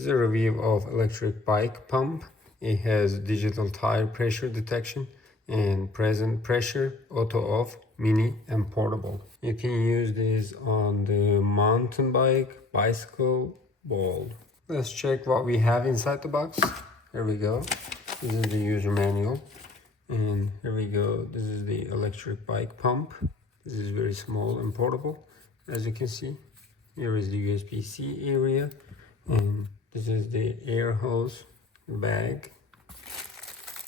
This is a review of electric bike pump. It has digital tire pressure detection and present pressure, auto off, mini and portable. You can use this on the mountain bike, bicycle, ball. Let's check what we have inside the box. Here we go. This is the user manual. And here we go. This is the electric bike pump. This is very small and portable. As you can see, here is the USB-C area. And this is the air hose bag.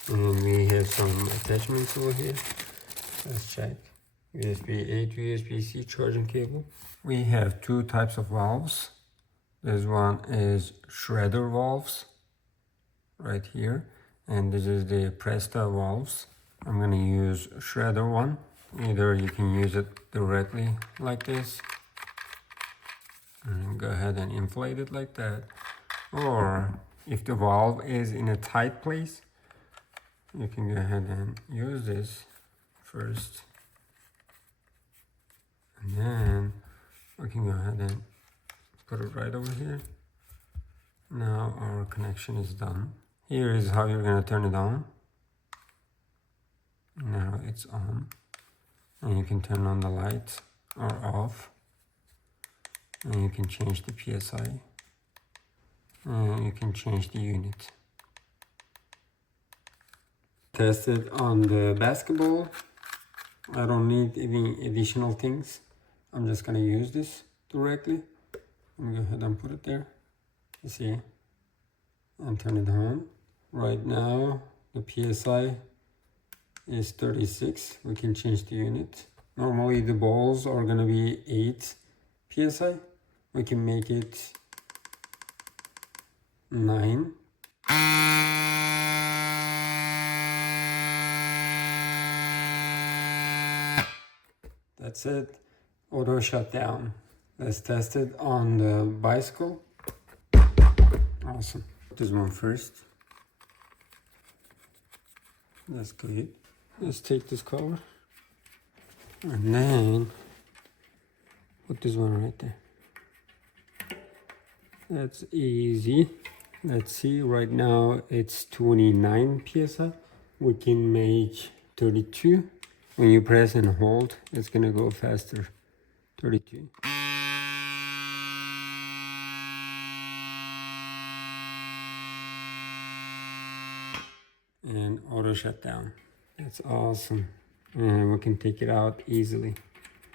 And we have some attachments over here. Let's check. USB-A to USB-C charging cable. We have two types of valves. This one is Schrader valves right here. And this is the Presta valves. I'm going to use Schrader one. Either you can use it directly like this. And go ahead and inflate it like that. Or if the valve is in a tight place, you can go ahead and use this first. And then we can go ahead and put it right over here. Now our connection is done. Here is how you're going to turn it on. Now it's on. And you can turn on the light or off. And you can change the PSI. And you can change the unit. Test it on the basketball. I don't need any additional things. I'm just going to use this directly. I'm going to go ahead and put it there. You see? And turn it on. Right now, the PSI is 36. We can change the unit. Normally, the balls are going to be 8 PSI. We can make it 9. That's it. Auto shutdown. Let's test it on the bicycle. Awesome. This one first. That's good. Let's take this cover. And then put this one right there. That's easy. Let's see. Right now it's 29 PSI. We can make 32. When you press and hold, it's gonna go faster. 32. And auto shutdown. That's awesome. And we can take it out easily.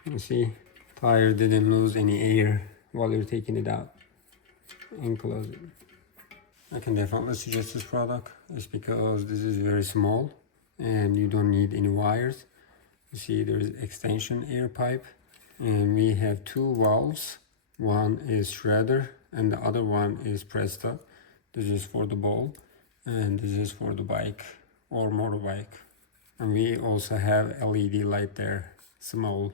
You see, tire didn't lose any air while you're taking it out. And close it. I can definitely suggest this product. It's because this is very small and you don't need any wires. You see there is extension air pipe, and we have two valves. One is Schrader and the other one is Presta. This is for the ball and this is for the bike or motorbike. And we also have LED light there, small.